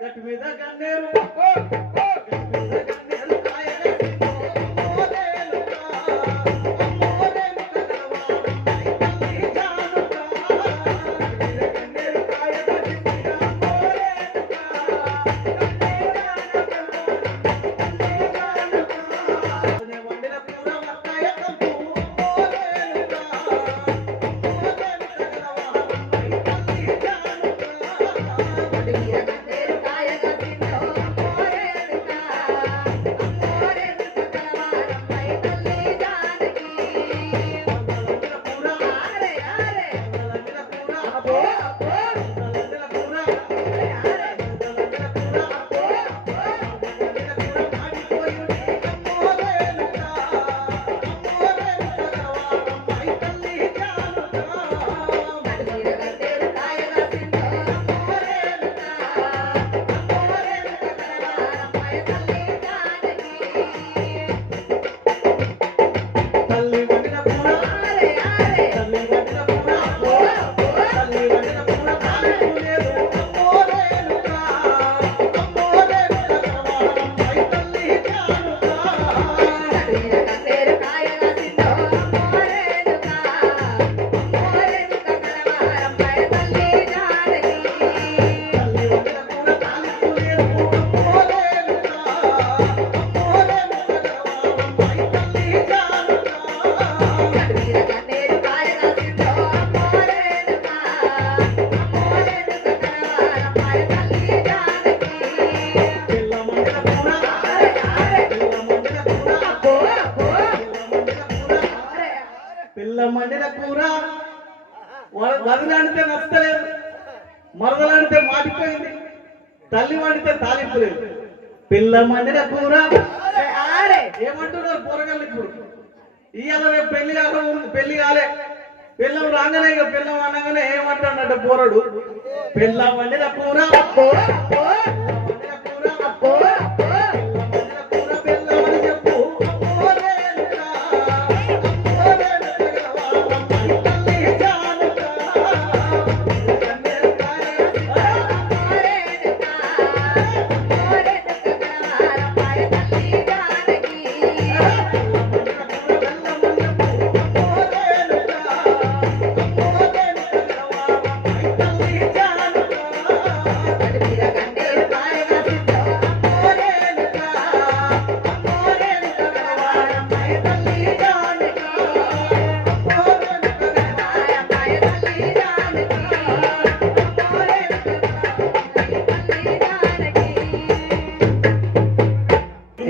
that with a gun, పిల్ల మండిన కూర వ- వదిలాడితే నచ్చలేదు. మరదలాడితే మాటిపోయింది తల్లి వండితే తాలింపు లేదు. పిల్ల మండిన కూర. ఏమంటున్నారు పోరగాళ్ళు ఇప్పుడు? ఇవాళ రేపు పెళ్ళి కాక పెళ్ళి కాలే. పిల్లం రాగానే ఇక పిల్లం అనగానే ఏమంటాడట పోరడు? పిల్ల వండిన కూర. కూర.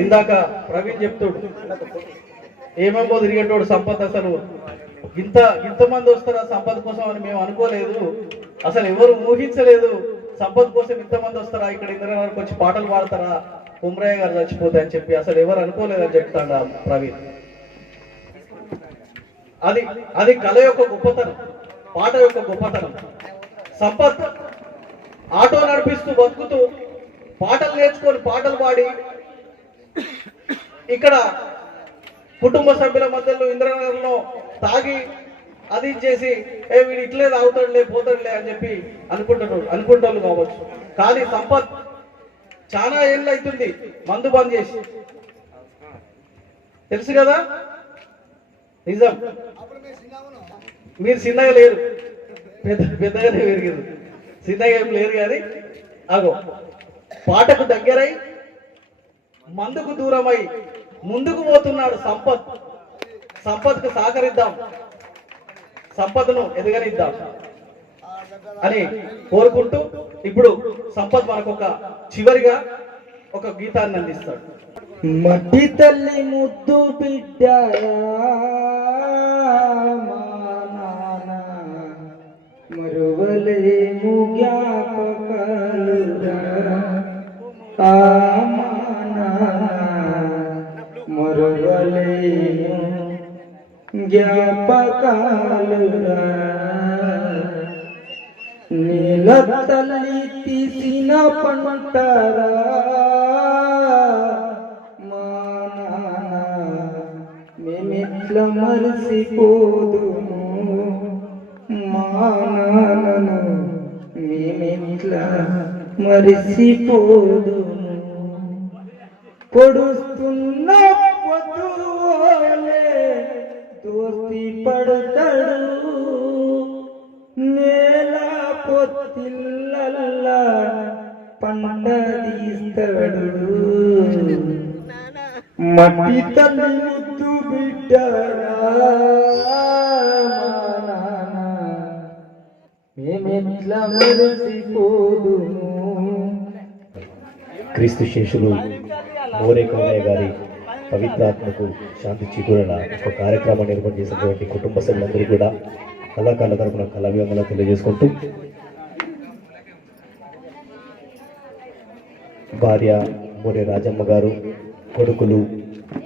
ఇందాక ప్రవీణ్ చెప్తాడు ఏమేమో తిరిగేటోడు సంపద అసలు. ఇంత ఇంతమంది వస్తారా సంపద కోసం అని మేము అనుకోలేదు. అసలు ఎవరు ఊహించలేదు సంపద కోసం ఇంతమంది వస్తారా? ఇక్కడ ఇంద్ర వచ్చి పాటలు పాడతారా? కుమ్రయ్య గారు చచ్చిపోతే అని చెప్పి అసలు ఎవరు అనుకోలేదని చెప్తాడు ఆ ప్రవీణ్. అది అది కళ యొక్క గొప్పతనం పాట యొక్క గొప్పతనం. సంపత్ ఆటో నడిపిస్తూ బతుకుతూ పాటలు నేర్చుకొని పాటలు పాడి ఇక్కడ కుటుంబ సభ్యుల మధ్యలో ఇంద్రనగర్లో తాగి అది చేసి ఏ వీడు ఇట్లే తాగుతాడులే పోతాడులే అని చెప్పి అనుకుంటున్నాడు అనుకుంటాడు కావచ్చు. కానీ సంపత్ చాలా ఏళ్ళు అవుతుంది మందు బంద్ చేసి. తెలుసు కదా? నిజం. మీరు చిన్నగా లేరు. పెద్ద పెద్దగానే పెరిగారు. చిన్నగా ఏం లేరు కానీ అగో పాటకు దగ్గరై మందుకు దూరమై ముందుకు పోతున్నాడు సంపత్. సంపత్కు సహకరిద్దాం. సంపదను ఎదగనిద్దాం. అని కోరుకుంటూ ఇప్పుడు సంపత్ మనకు ఒక చివరిగా ఒక గీతాన్ని అందిస్తాడు. మట్టి తల్లి ముద్దు బిడ్డ మా నాన్న. మరువలేము జ్ఞాపకాలురా ఆ మరువలేము నీల తల్లి తీసిన పంటరా? మా నాన్న మానను మరిసిపోదుము? మా పొడుస్తున్న పొద్దులే దోస్తి పడతాడు తీస్తాడు మట్టి తల్లి ముద్దు బిడ్డరా మా నాన్న మేమెట్లా మరసిపోదును క్రీస్తు శేషులు మోరే కౌనయ్య గారి పవిత్రాత్మకు శాంతి చేకూరేలా ఒక కార్యక్రమాన్ని ఏర్పాటు చేసినటువంటి కుటుంబ సభ్యులందరూ కూడా కళాకారుల తరపున కళాభివందనలు తెలియజేసుకుంటూ భార్య మోరే రాజమ్మ గారు కొడుకులు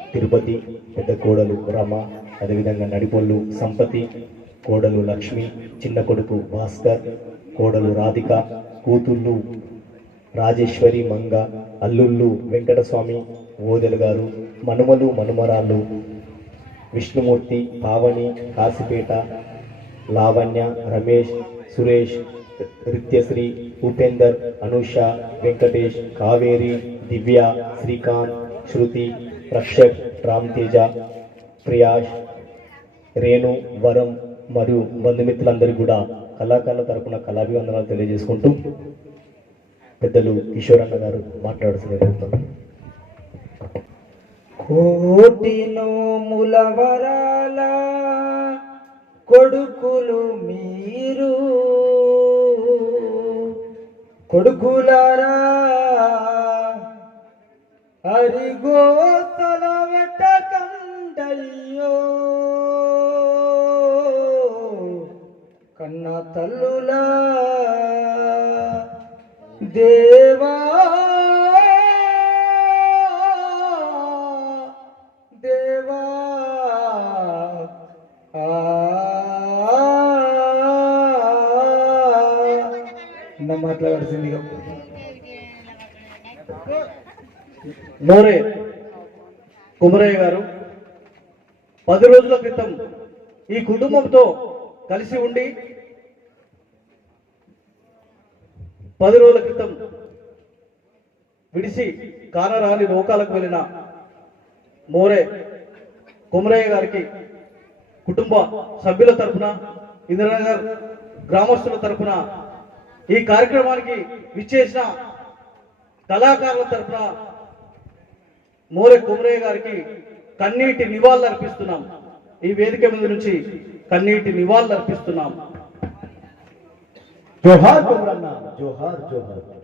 తిరుపతి పెద్ద కోడలు రమ అదేవిధంగా నడిపొల్లు సంపతి కోడలు లక్ష్మి చిన్న కొడుకు భాస్కర్ కోడలు రాధిక కూతుళ్ళు రాజేశ్వరి మంగ అల్లుళ్ళు వెంకటస్వామి ఓదెలు గారు మనుమలు మనుమరాళ్ళు విష్ణుమూర్తి పావని కాశీపేట లావణ్య రమేష్ సురేష్ రిత్యశ్రీ ఉపేందర్ అనుష వెంకటేష్ కావేరి దివ్య శ్రీకాంత్ శృతి రక్షక్ రామ్ తేజ ప్రియాష్ రేణు వరం మరియు బంధుమిత్రులందరికీ కూడా కళాకారుల తరపున కళాభివందనాలు తెలియజేసుకుంటూ పెద్దలు కిషోరన్న గారు మాట్లాడుతున్న జరుగుతుంది. కోటి నోముల వరాల కొడుకులు మీరు కొడుకులారా హరిగోతల వెట్టకండయ్యో కన్న తల్లులా దేవా అన్న మాట్లాడాల్సిందిగా మోరే కుమరయ్య గారు పది రోజుల క్రితం ఈ కుటుంబంతో కలిసి ఉండి పది రోజుల క్రితం విడిసి కానరాని లోకాలకు వెళ్ళిన మోరే కుమరయ్య గారికి కుటుంబ సభ్యుల తరపున ఇందిరానగర్ గ్రామస్తుల తరపున ఈ కార్యక్రమానికి విచ్చేసిన కళాకారుల తరపున మోరె కుమరయ్య గారికి కన్నీటి నివాళులు అర్పిస్తున్నాం. ఈ వేదిక మీద నుంచి కన్నీటి నివాళులు అర్పిస్తున్నాం. జోహార్ జోహార్ జోహార్.